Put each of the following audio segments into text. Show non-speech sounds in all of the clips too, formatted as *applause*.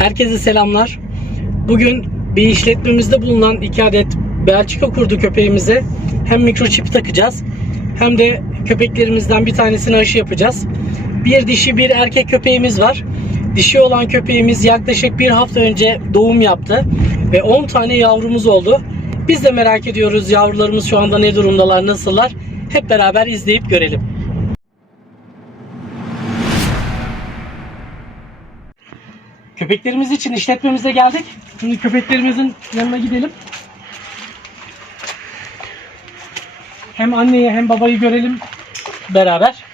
Herkese selamlar. Bugün bir işletmemizde bulunan iki adet Belçika kurdu köpeğimize hem mikroçip takacağız hem de köpeklerimizden bir tanesine aşı yapacağız. Bir dişi bir erkek köpeğimiz var. Dişi olan köpeğimiz yaklaşık bir hafta önce doğum yaptı ve 10 tane yavrumuz oldu. Biz de merak ediyoruz yavrularımız şu anda ne durumdalar, nasıllar? Hep beraber izleyip görelim. Köpeklerimiz için işletmemize geldik. Şimdi köpeklerimizin yanına gidelim. Hem anneyi hem babayı görelim beraber.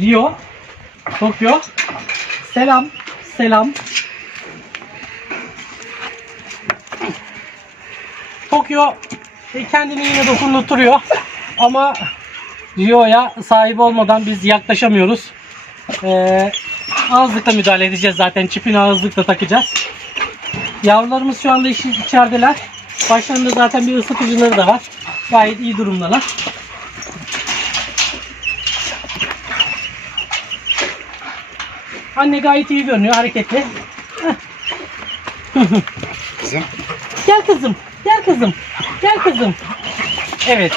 Rio, Tokyo. Selam, selam. Tokyo e, kendini yine dokundurtuyor. Ama Rio'ya sahip olmadan biz yaklaşamıyoruz. Ee, ağızlıkla müdahale edeceğiz zaten. Çipini ağızlıkla takacağız. Yavrularımız şu anda içerideler. Başlarında zaten bir ısıtıcıları da var. Gayet iyi durumdalar. Anne gayet iyi görünüyor, hareketli. Kızım. Gel kızım. Gel kızım. Gel kızım. Evet.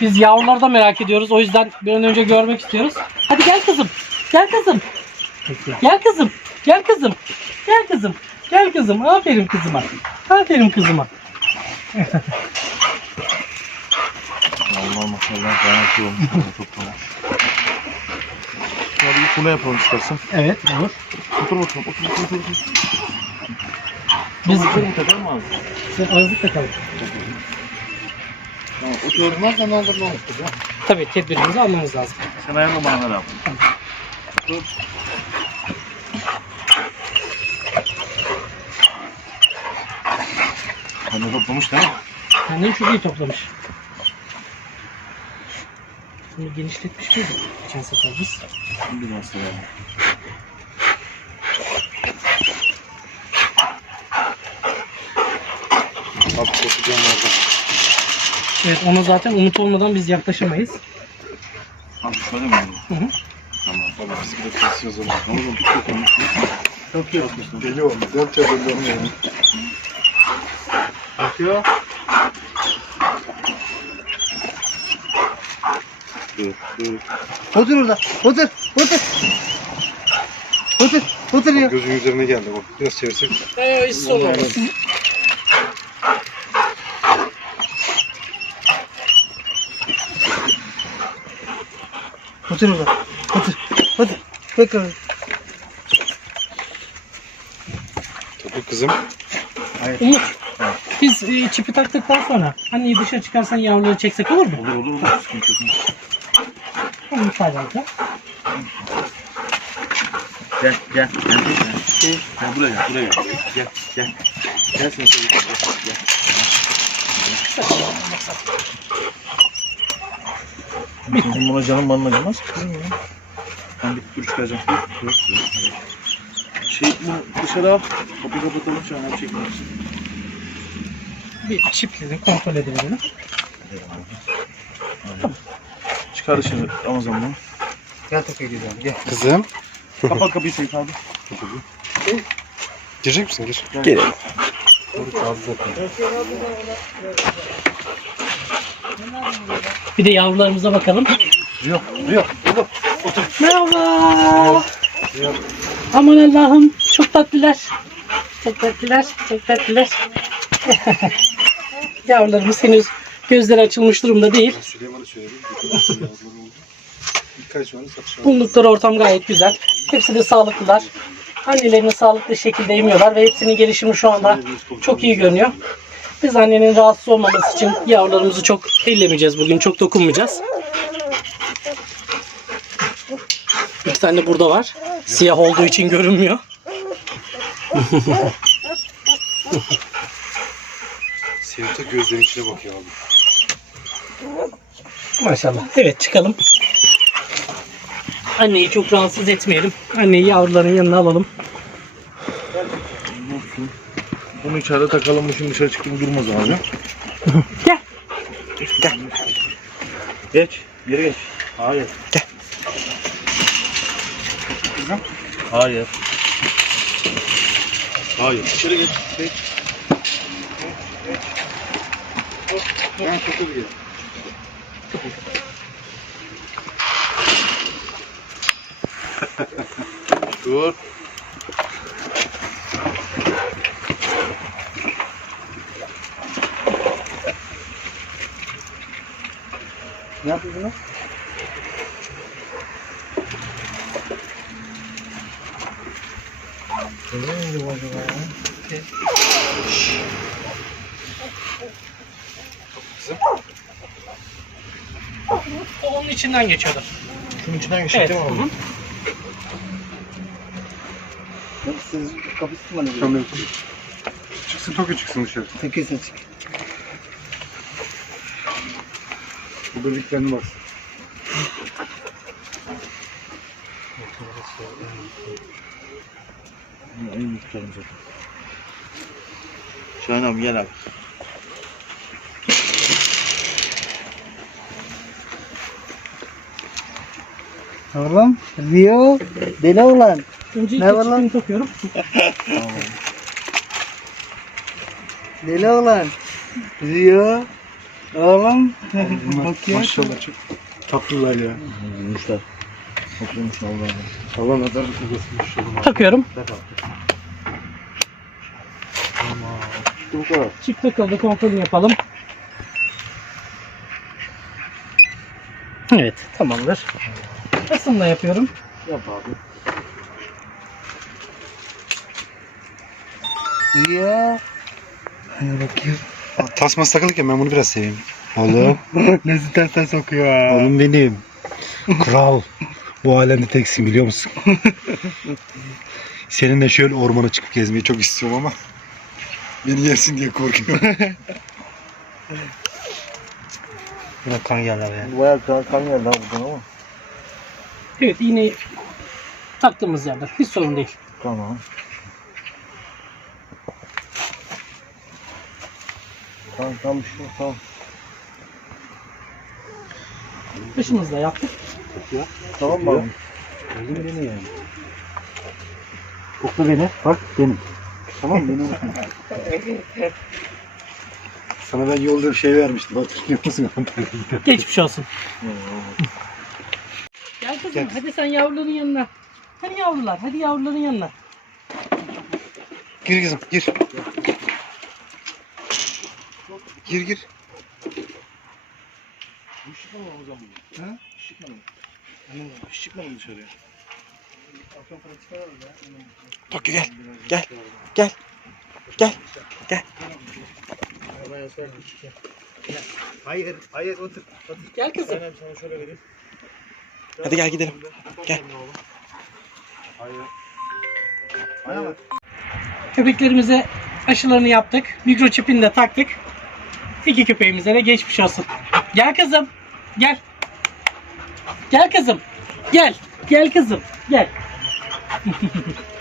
Biz yavruları da merak ediyoruz. O yüzden bir an önce görmek istiyoruz. Hadi gel kızım. Gel kızım. Gel kızım. Gel kızım. Gel kızım. Gel kızım. Aferin kızıma. Aferin kızıma. Allah maşallah olmuş. Çok tamam. İlk bunu yapalım istersen. Evet olur. Otur bakalım. Otur otur otur. otur. Biz Otur mu takar mı ağzı? Sen ağızlık takalım. Tamam. Oturmaz da ne olur ne olur. Tabii tedbirimizi almamız lazım. Sen ayarla bana ver abi. Dur. Anne toplamış değil mi? Annen çok iyi toplamış. Bunu genişletmiş miydik geçen sefer biz? Şimdi nasıl yani? Abi kokacağım orada. Evet ona zaten umut olmadan biz yaklaşamayız. Abi şöyle mi? Hı hı. Tamam tamam biz gidip kesiyoruz o zaman. Ne olur çok iyi olmuş. Olmuş. Dört deli olmuş. Bakıyor. Dur dur. Otur orada. Otur. Otur. Otur. Otur ya. Gözün üzerine geldi bak. Biraz çevirsek. Ee, hiç sorun olmaz. Otur orada. Otur. Otur. Orada. Tabii kızım. Umut. Biz e, çipi taktıktan sonra hani dışarı çıkarsan yavruları çeksek olur mu? Olur olur olur. Sıkıntı yok. Tamam müsaadenizle. Gel gel gel. Gel, gel buraya gel buraya gel. Gel gel. Sen şöyle gel. Gel. Bizim buna canım bana acımaz. Ben bir dur çıkaracağım. Dur. Şey bunu dışarı al. Kapıyı kapatalım şu an abi çekmiyoruz. Bir çipleri kontrol edelim. Çıkar dışarı Ramazan bunu. Gel Tokyo'ya gidelim. Gel. Kızım. Kapat kapıyı Seyit abi. Girecek misin? Gir. Gel. Gel. Bir de yavrularımıza bakalım. Yok, yok. Yok. Merhaba. Aman Allah'ım çok tatlılar. Çok tatlılar, çok tatlılar. *laughs* Yavrularımız henüz gözleri açılmış durumda değil. Süleyman'a söyledim. Birkaç. Bulundukları ortam gayet güzel. Hepsi de sağlıklılar. Annelerini sağlıklı şekilde emiyorlar ve hepsinin gelişimi şu anda çok iyi görünüyor. Biz annenin rahatsız olmaması için yavrularımızı çok ellemeyeceğiz bugün. Çok dokunmayacağız. İki tane burada var. Siyah olduğu için görünmüyor. Seyit'e gözlerin içine bakıyor abi. Maşallah. Evet çıkalım. Anneyi çok rahatsız etmeyelim. Anneyi yavruların yanına alalım. Bunu içeride takalım. Bu şimdi dışarı çıktı mı durmaz ağaca. Gel. Geç. Geri geç. Hayır. Gel. Hayır. Hayır. İçeri geç. Geç. Ben çok iyi. *laughs* Dur. Ne yapıyorsun? Nereye bu acaba ya? O onun içinden geçiyordur. Şunun içinden geçecek Evet. değil mi hı hı. Siz kapısı mı ne? Tamam. Çıksın Tokyo çıksın dışarı. Tekesi açık. Bu bebeklerini bak. En büyüklerim zaten. Şahin abi gel abi. Oğlum Rio deli oğlan. Önce Ne var lan? takıyorum. *laughs* Deli oğlan. Rio. Oğlum. Bakıyor. Maşallah çok tatlılar ya. Yumuşlar. Oturmuş Allah'ım. Allah nazar maşallah. Takıyorum. Kadar. Çift takıldı kontrolünü yapalım. Evet tamamdır. Isımla yapıyorum. Yap abi. Rio. Hani bakıyor. Tasması takılık ya ben bunu biraz seveyim. Oğlum. *laughs* Nasıl tersten sokuyor ha. Oğlum benim. Kral. Bu alemde teksin biliyor musun? Seninle şöyle ormana çıkıp gezmeyi çok istiyorum ama beni yersin diye korkuyorum. *laughs* Buna kan geldi abi ya. Bu bayağı kan, kan geldi abi buradan ama. Evet iğneyi taktığımız yerde hiç sorun değil. Tamam. Tamam tamam şu tamam. Dışımızda yaptık. Tamam mı? Oğlum beni yani. Kokla beni. Bak benim. Tamam mı? Beni Sana ben yolda bir şey vermiştim hatırlıyor musun? Geçmiş olsun. Gel kızım hadi sen yavruların yanına. Hadi yavrular hadi yavruların yanına. gir kızım gir. Gir gir. Bu çıkma mı o zaman? Ha? Çıkma mı? Anlamadım. Hiç çıkma mı dışarıya? Tokyo gel. Gel. Gel. Gel. Gel. Hayır, hayır otur. Gel kızım. Aynen sana şöyle vereyim. Hadi gel gidelim. Gel. Hayır. Hayır. Köpeklerimize aşılarını yaptık. Mikroçipini de taktık. İki köpeğimize de geçmiş olsun. Gel kızım. Gel. Gel kızım. Gel. Gel kızım. Gel. *laughs*